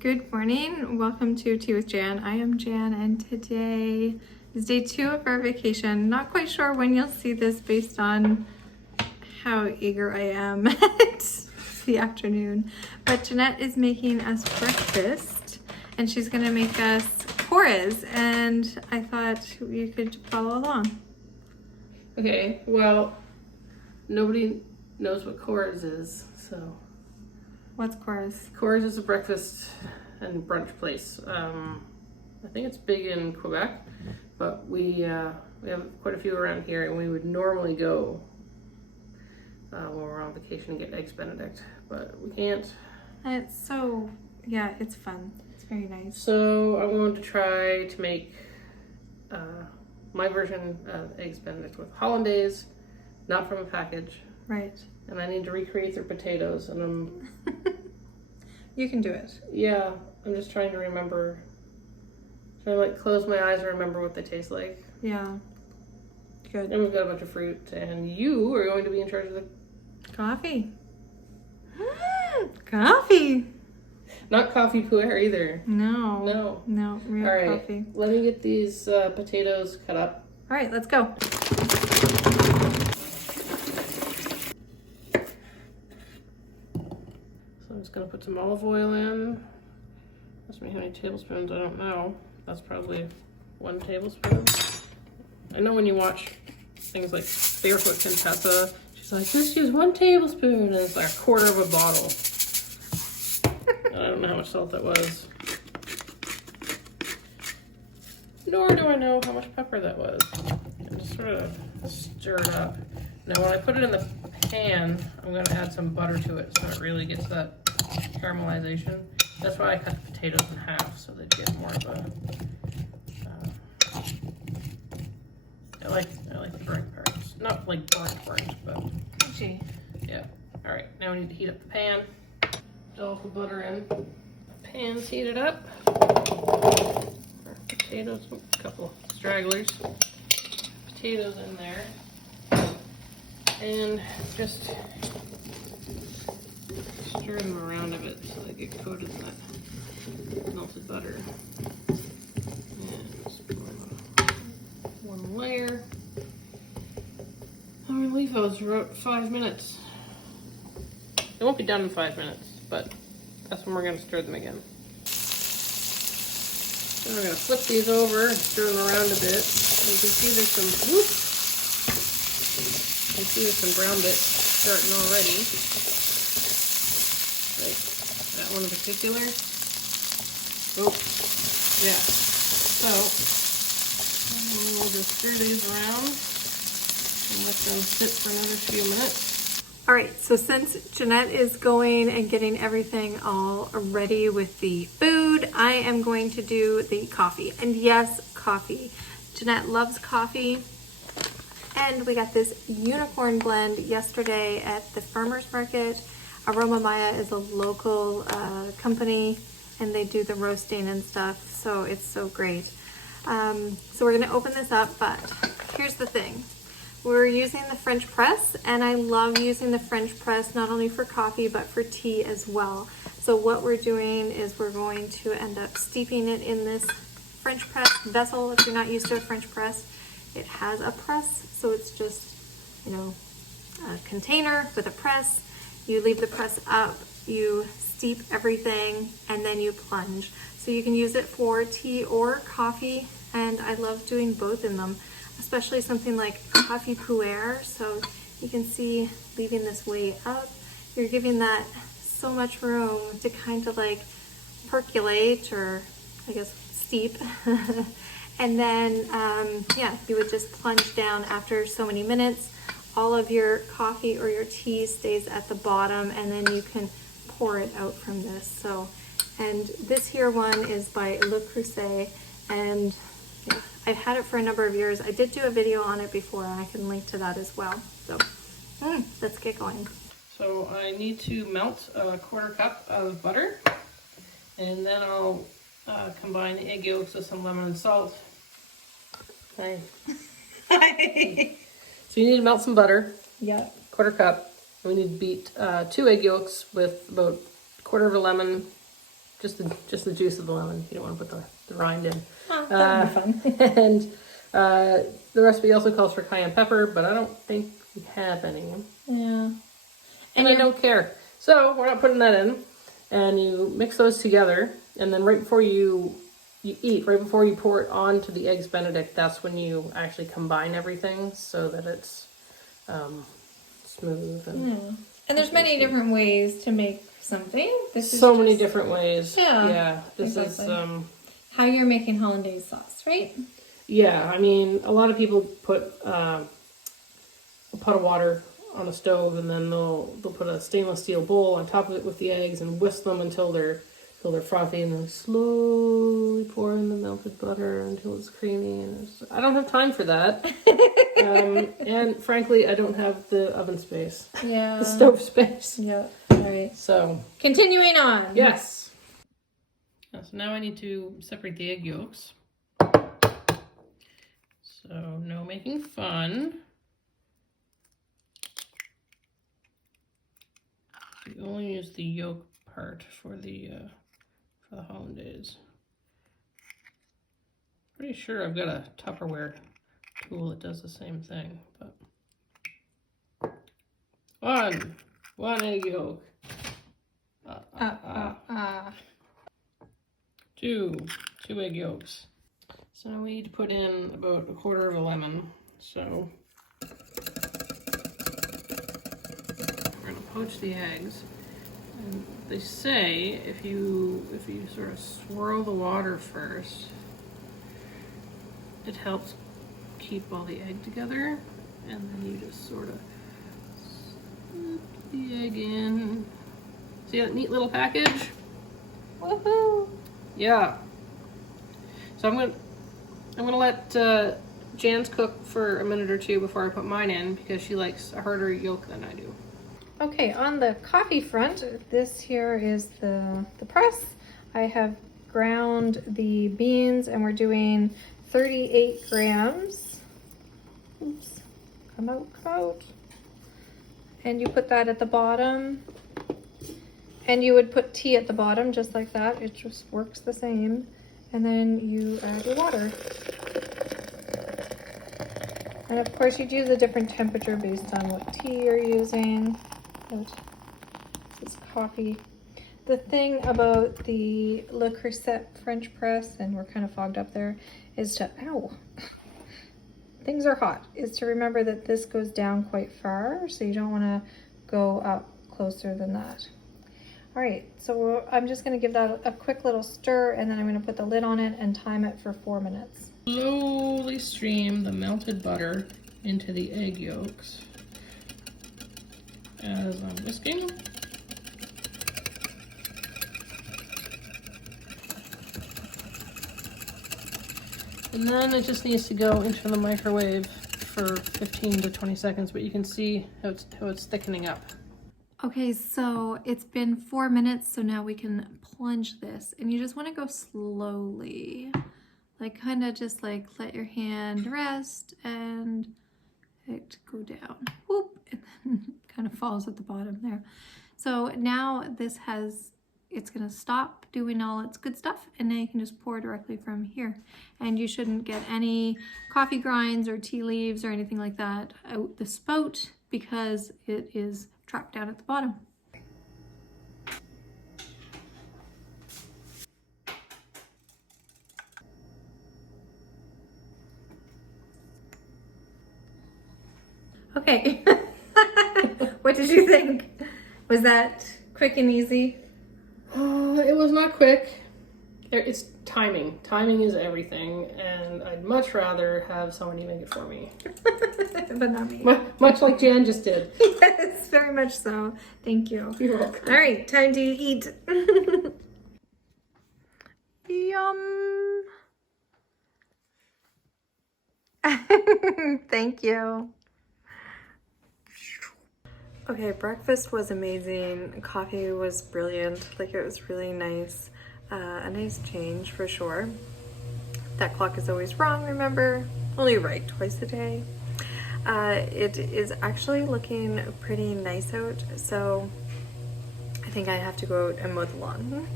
Good morning. Welcome to Tea with Jan. I am Jan, and today is day 2 of our vacation. Not quite sure when you'll see this based on how eager I am at the afternoon. But Jeanette is making us breakfast, and she's going to make us porridge, and I thought you could follow along. Okay, well, nobody knows what Coors is, so. What's Coors? Coors is a breakfast and brunch place. I think it's big in Quebec, but we have quite a few around here, and we would normally go when we're on vacation and get eggs Benedict, but we can't. It's so, yeah, it's fun. It's very nice. So I'm going to try to make my version of eggs Benedict with hollandaise, not from a package. Right. And I need to recreate their potatoes, and I'm... You can do it. Yeah, I'm just trying to remember. Trying to like close my eyes and remember what they taste like. Yeah. Good. And we've got a bunch of fruit, and you are going to be in charge of the... Coffee. Coffee. Not coffee puer either. No. No. No, real All right, coffee. let me get these potatoes cut up. All right, let's go. So I'm just gonna put some olive oil in. Ask me how many tablespoons, I don't know. That's probably 1 tablespoon. I know when you watch things like Barefoot Contessa, she's like, just use 1 tablespoon, and it's like 1/4 of a bottle. And I don't know how much salt that was. Nor do I know how much pepper that was. And just sort of stir it up. Now when I put it in the pan, I'm gonna add some butter to it so it really gets that caramelization. That's why I cut the potatoes in half, so they'd get more of a... I like the burnt parts. Not like burnt, but... Gee. Yeah. Alright, now we need to heat up the pan. Dollop the butter in. Pan's heated up. Our potatoes, a couple stragglers. Potatoes in there. And just stir them around a bit so they get coated in that melted butter. And just put one layer. I'm gonna leave those for about 5 minutes. It won't be done in 5 minutes, but that's when we're gonna stir them again. Then we're gonna flip these over and stir them around a bit. And you can see there's some, whoop, you can see there's some brown bits starting already. Like that one in particular. Oh, yeah. So, we'll just stir these around and let them sit for another few minutes. All right, so since Jeanette is going and getting everything all ready with the food, I am going to do the coffee. And yes, coffee. Jeanette loves coffee. And we got this unicorn blend yesterday at the farmer's market. Aroma Maya is a local company, and they do the roasting and stuff, so it's so great. So we're gonna open this up, but here's the thing. We're using the French press, and I love using the French press not only for coffee but for tea as well. So what we're doing is we're going to end up steeping it in this French press vessel. If you're not used to a French press, it has a press, so it's just, you know, a container with a press. You leave the press up, you steep everything, and then you plunge. So you can use it for tea or coffee, and I love doing both in them, especially something like coffee puer. So you can see leaving this way up, you're giving that so much room to kind of like percolate, or I guess steep. And then, yeah, you would just plunge down after so many minutes. All of your coffee or your tea stays at the bottom, and then you can pour it out from this. So, and this here one is by Le Creuset, and yeah, I've had it for a number of years. I did do a video on it before, and I can link to that as well. So, let's get going. So I need to melt a 1/4 cup of butter, and then I'll combine the egg yolks with some lemon and salt. Hi. Hi. So you need to melt some butter. Yeah. 1/4 cup. We need to beat 2 egg yolks with about 1/4 of a lemon just the juice of the lemon. You don't want to put the rind in. Oh, that would be fun. And the recipe also calls for cayenne pepper, but I don't think we have any. Yeah. And I don't care. So we're not putting that in. And you mix those together, and then right before you eat, right before you pour it onto the eggs Benedict, that's when you actually combine everything so that it's smooth. And there's many different ways to make something. This is so many different ways. Yeah, This exactly. is how you're making hollandaise sauce, right? yeah. I mean, a lot of people put a pot of water on a stove, and then they'll put a stainless steel bowl on top of it with the eggs and whisk them until they're frothy, and then slowly pour in the melted butter until it's creamy. And I don't have time for that. And frankly, I don't have the oven space. Yeah. The stove space. Yeah. All right. So continuing on. yes. So now I need to separate the egg yolks. So no making fun. You only use the yolk part for the hollandaise. Pretty sure I've got a Tupperware tool that does the same thing, but one egg yolk. Two egg yolks. So now we need to put in about 1/4 of a lemon. So we're gonna poach the eggs. And they say if you sort of swirl the water first, it helps keep all the egg together, and then you just sort of slip the egg in. See that neat little package? Woohoo! Yeah. So I'm gonna let Jan's cook for a minute or two before I put mine in, because she likes a harder yolk than I do. Okay, on the coffee front, this here is the press. I have ground the beans, and we're doing 38 grams. Oops, come out. And you put that at the bottom. And you would put tea at the bottom, just like that. It just works the same. And then you add your water. And of course you do the different temperature based on what tea you're using. This is coffee. The thing about the Le Creuset French press, and we're kind of fogged up there, is to, things are hot, is to remember that this goes down quite far, so you don't want to go up closer than that. All right, so I'm just going to give that a quick little stir, and then I'm going to put the lid on it and time it for 4 minutes. Slowly stream the melted butter into the egg yolks as I'm whisking. And then it just needs to go into the microwave for 15 to 20 seconds, but you can see how it's thickening up. Okay, so it's been 4 minutes, so now we can plunge this, and you just want to go slowly, like kind of just like let your hand rest and it go down, whoop, and then kind of falls at the bottom there. So now it's gonna stop doing all its good stuff, and now you can just pour directly from here. And you shouldn't get any coffee grinds or tea leaves or anything like that out the spout, because it is trapped down at the bottom. Okay, what did you think? Was that quick and easy? It was not quick. It's timing. Timing is everything, and I'd much rather have somebody make it for me. But not me. Much like Jann just did. Yes, very much so. Thank you. You're welcome. All right, time to eat. Yum. Thank you. Okay, breakfast was amazing. Coffee was brilliant. Like, it was really nice. A nice change for sure. That clock is always wrong, remember? Only right twice a day. It is actually looking pretty nice out, so I think I have to go out and mow the lawn.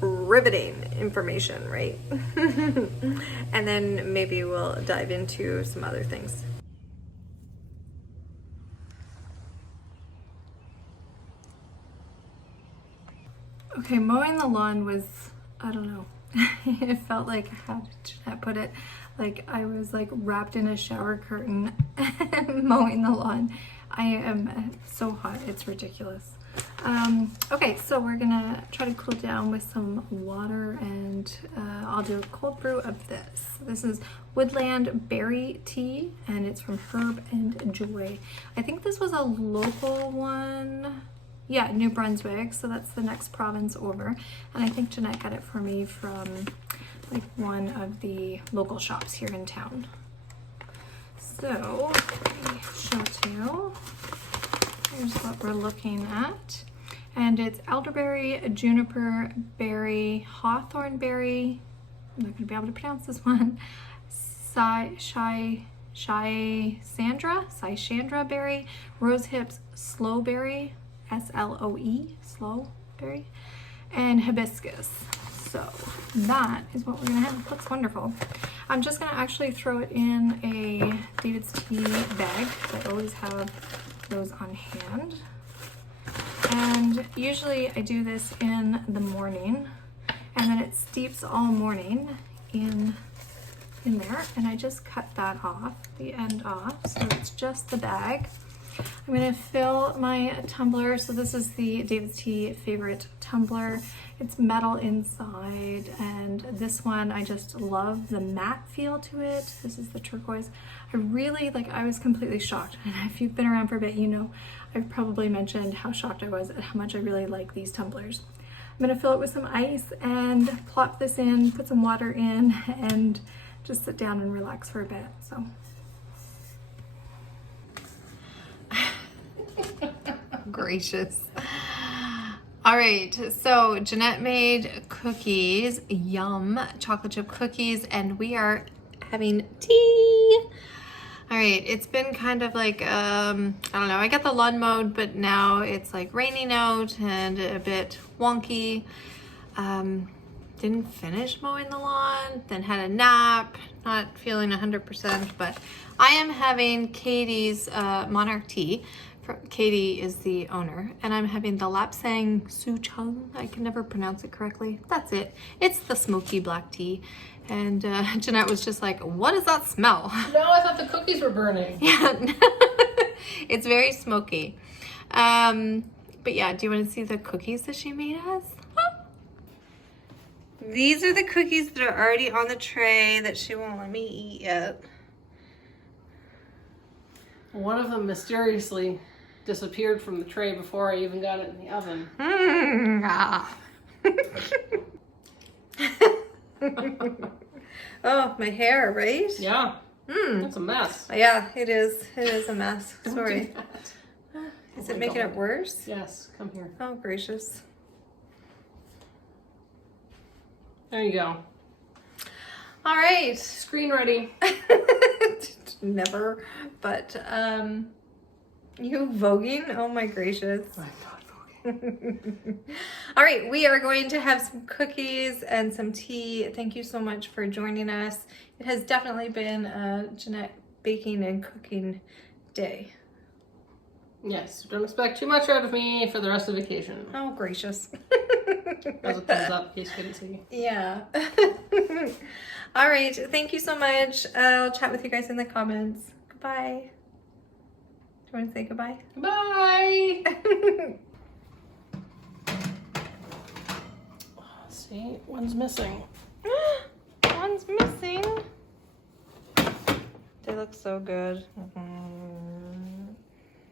riveting information, right? And then maybe we'll dive into some other things. Okay, mowing the lawn was, I don't know, it felt like, how did Jeanette put it? Like I was like wrapped in a shower curtain and mowing the lawn. I am so hot, it's ridiculous. Okay, so we're gonna try to cool down with some water, and I'll do a cold brew of this. This is Woodland Berry Tea, and it's from Herb and Joy. I think this was a local one. Yeah, New Brunswick, so that's the next province over. And I think Jeanette got it for me from like one of the local shops here in town. So, let me show it to you. Here's what we're looking at. And it's elderberry, juniper berry, hawthorn berry, I'm not gonna be able to pronounce this one, Scysandra berry, rose hips, sloe berry, S-L-O-E, sloe berry, and hibiscus. So that is what we're gonna have. Looks wonderful. I'm just gonna actually throw it in a David's Tea bag. I always have those on hand. And usually I do this in the morning, and then it steeps all morning in there, and I just cut that off, the end off, so it's just the bag. I'm gonna fill my tumbler. So this is the David's Tea favorite tumbler. It's metal inside, and this one, I just love the matte feel to it. This is the turquoise. I really, like, I was completely shocked. And if you've been around for a bit, you know, I've probably mentioned how shocked I was at how much I really like these tumblers. I'm gonna fill it with some ice and plop this in, put some water in, and just sit down and relax for a bit, so. Gracious. All right, so Jeanette made cookies, yum, chocolate chip cookies, and we are having tea. All right, it's been kind of like, I don't know, I got the lawn mowed, but now it's like raining out and a bit wonky. Didn't finish mowing the lawn, then had a nap, not feeling 100%, but I am having Katie's Monarch tea. Katie is the owner, and I'm having the Lapsang Souchong. I can never pronounce it correctly. That's it. It's the smoky black tea. And Jeanette was just like, what does that smell? No, I thought the cookies were burning. Yeah, it's very smoky. But yeah, do you want to see the cookies that she made us? These are the cookies that are already on the tray that she won't let me eat yet. One of them mysteriously disappeared from the tray before I even got it in the oven. Oh, my hair, right? Yeah. That's a mess. Yeah, it is. It is a mess. Don't Sorry. do that. Is it making it worse? Yes, come here. Oh, gracious. There you go. All right. Screen ready. Never, but you voguing? Oh my gracious. I'm not voguing. All right, we are going to have some cookies and some tea. Thank you so much for joining us. It has definitely been a Jeanette baking and cooking day. Yes, don't expect too much out of me for the rest of vacation. Oh, gracious. As a thumbs up, in case you couldn't see. Yeah. All right, thank you so much. I'll chat with you guys in the comments. Goodbye. Do you want to say goodbye? Bye! See, one's missing. One's missing. They look so good.